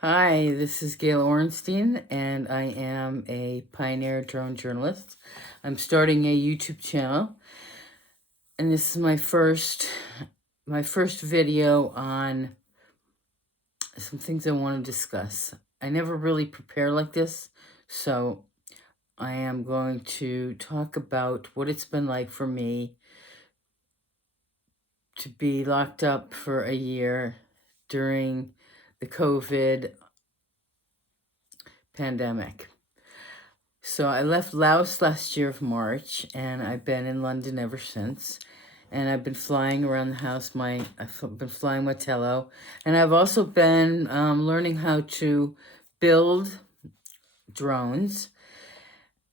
Hi, this is Gail Orenstein, and I am a pioneer drone journalist. I'm starting a YouTube channel, and this is my first video on some things I want to discuss. I never really prepare like this, so I am going to talk about what it's been like for me to be locked up for a year during the COVID pandemic. So I left Laos last year of March, and I've been in London ever since. And I've been flying around the house. I've been flying my Tello, and I've also been learning how to build drones,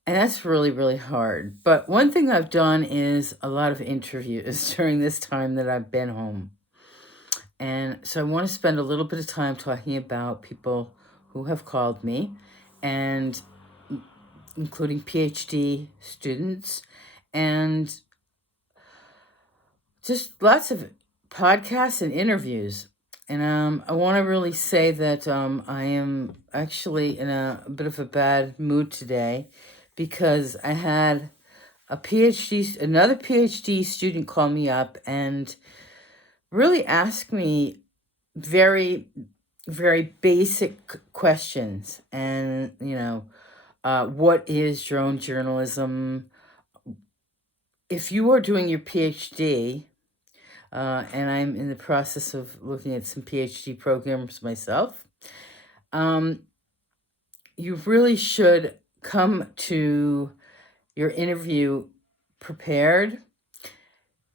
and that's really, really hard. But one thing I've done is a lot of interviews during this time that I've been home. And so I want to spend a little bit of time talking about people who have called me, and including PhD students, and just lots of podcasts and interviews. And I want to really say that I am actually in a bit of a bad mood today because I had another PhD student call me up and really ask me very, very basic questions. And, what is drone journalism? If you are doing your PhD, and I'm in the process of looking at some PhD programs myself, you really should come to your interview prepared.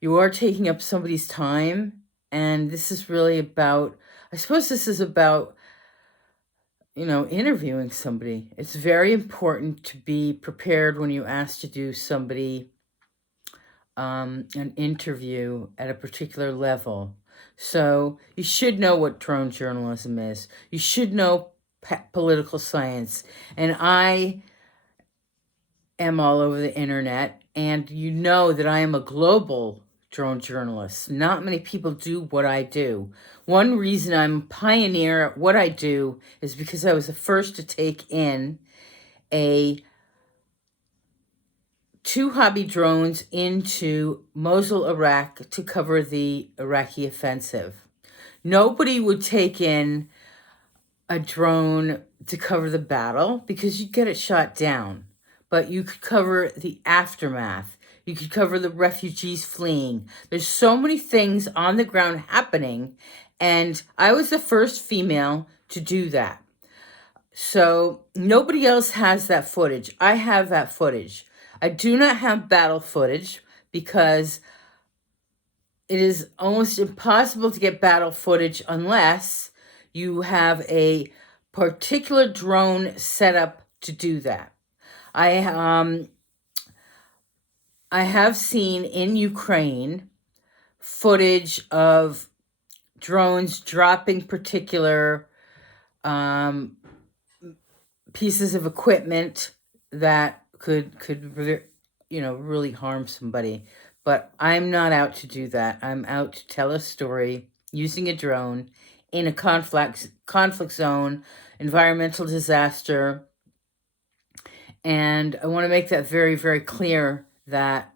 You are taking up somebody's time, and this is really about, I suppose this is about, interviewing somebody. It's very important to be prepared when you ask to do somebody an interview at a particular level. So you should know what drone journalism is. You should know political science. And I am all over the internet, and you know that I am a global drone journalist. Not many people do what I do. One reason I'm a pioneer at what I do is because I was the first to take in two hobby drones into Mosul, Iraq to cover the Iraqi offensive. Nobody would take in a drone to cover the battle because you'd get it shot down. But you could cover the aftermath. You could cover the refugees fleeing. There's so many things on the ground happening, and I was the first female to do that. So nobody else has that footage. I have that footage. I do not have battle footage because it is almost impossible to get battle footage unless you have a particular drone set up to do that. I have seen in Ukraine footage of drones dropping particular pieces of equipment that could really harm somebody. But I'm not out to do that. I'm out to tell a story using a drone in a conflict zone, environmental disaster. And I want to make that very, very clear that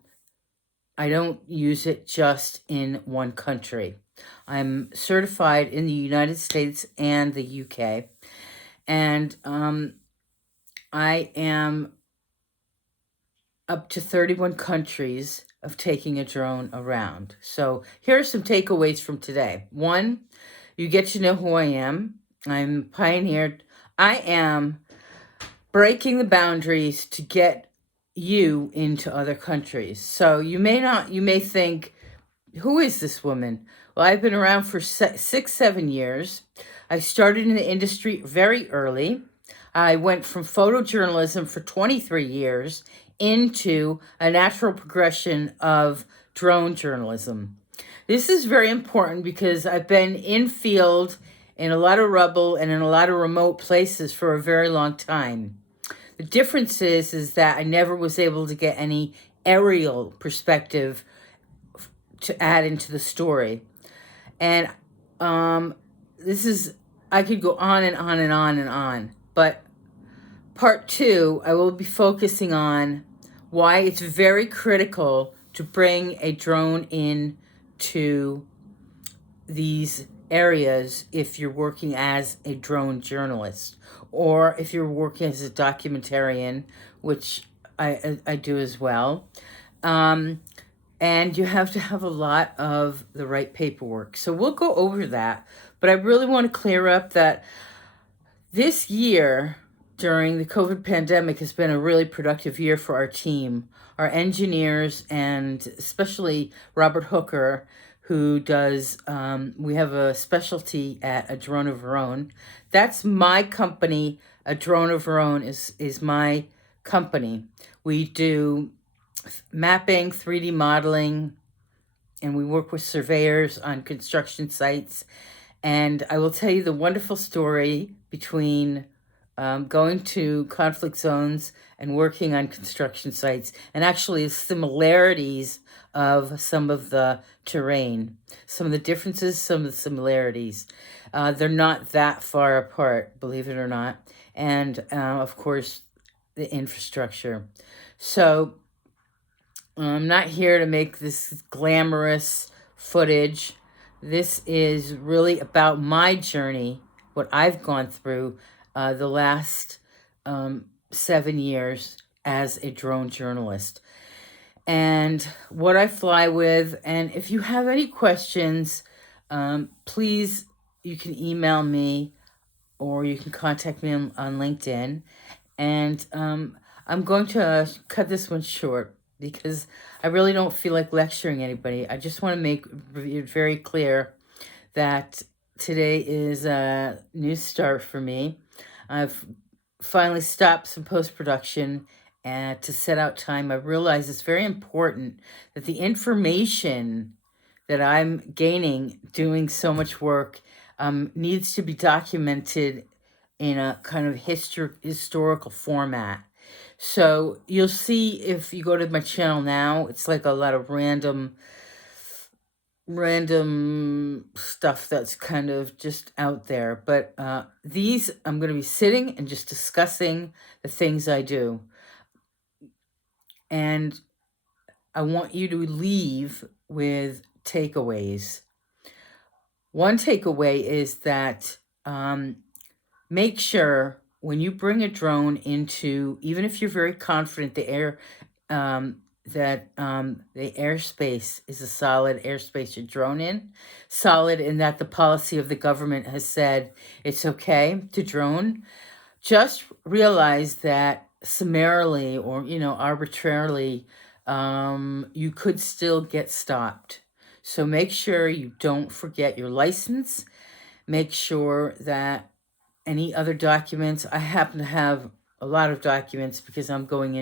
I don't use it just in one country. I'm certified in the United States and the UK. And I am up to 31 countries of taking a drone around. So here are some takeaways from today. One, you get to know who I am. I'm pioneered. I am breaking the boundaries to get you into other countries. So you may think, who is this woman? Well, I've been around for 7 years. I started in the industry very early. I went from photojournalism for 23 years into a natural progression of drone journalism. This is very important because I've been in field in a lot of rubble and in a lot of remote places for a very long time. The difference is that I never was able to get any aerial perspective to add into the story. And I could go on and on and on and on. But part 2, I will be focusing on why it's very critical to bring a drone in to these areas if you're working as a drone journalist, or if you're working as a documentarian, which I do as well. And you have to have a lot of the right paperwork. So we'll go over that. But I really want to clear up that this year, during the COVID pandemic, has been a really productive year for our team. Our engineers, and especially Robert Hooker, who does, we have a specialty at A Drone of Our Own. That's my company. A Drone of Our Own is my company. We do mapping, 3D modeling, and we work with surveyors on construction sites. And I will tell you the wonderful story between going to conflict zones and working on construction sites, and actually the similarities of some of the terrain, some of the differences, some of the similarities. They're not that far apart, believe it or not. And of course, the infrastructure. So I'm not here to make this glamorous footage. This is really about my journey, what I've gone through the last 7 years as a drone journalist, and what I fly with. And if you have any questions, please, you can email me or you can contact me on LinkedIn. And I'm going to cut this one short because I really don't feel like lecturing anybody. I just want to make it very clear that today is a new start for me. I've finally stopped some post-production and to set out time. I realize it's very important that the information that I'm gaining doing so much work needs to be documented in a kind of historical format. So you'll see, if you go to my channel now, it's like a lot of random stuff that's kind of just out there. But these, I'm going to be sitting and just discussing the things I do. And I want you to leave with takeaways. One takeaway is that make sure when you bring a drone into, even if you're very confident the airspace is a solid airspace you're drone in, solid in that the policy of the government has said it's okay to drone, just realize that summarily or, arbitrarily, you could still get stopped. So make sure you don't forget your license. Make sure that any other documents, I happen to have a lot of documents because I'm going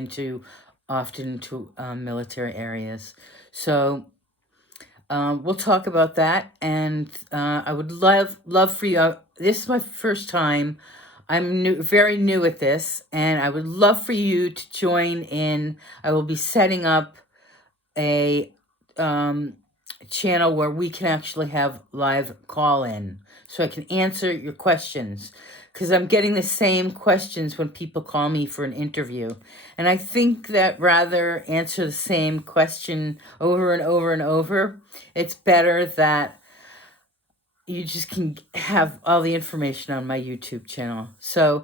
often to military areas. So we'll talk about that. And I would love for you, this is my first time. I'm very new at this, and I would love for you to join in. I will be setting up a channel where we can actually have live call-in, so I can answer your questions, because I'm getting the same questions when people call me for an interview. And I think that rather answer the same question over and over and over, it's better that you just can have all the information on my YouTube channel. So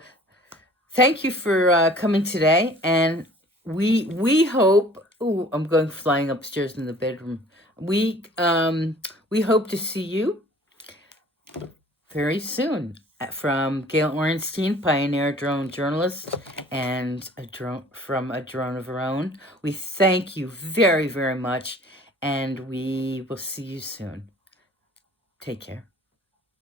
thank you for coming today. And we hope, ooh, I'm going flying upstairs in the bedroom. We hope to see you very soon. From Gail Orenstein, pioneer drone journalist, and from A Drone of Our Own. We thank you very, very much, and we will see you soon. Take care.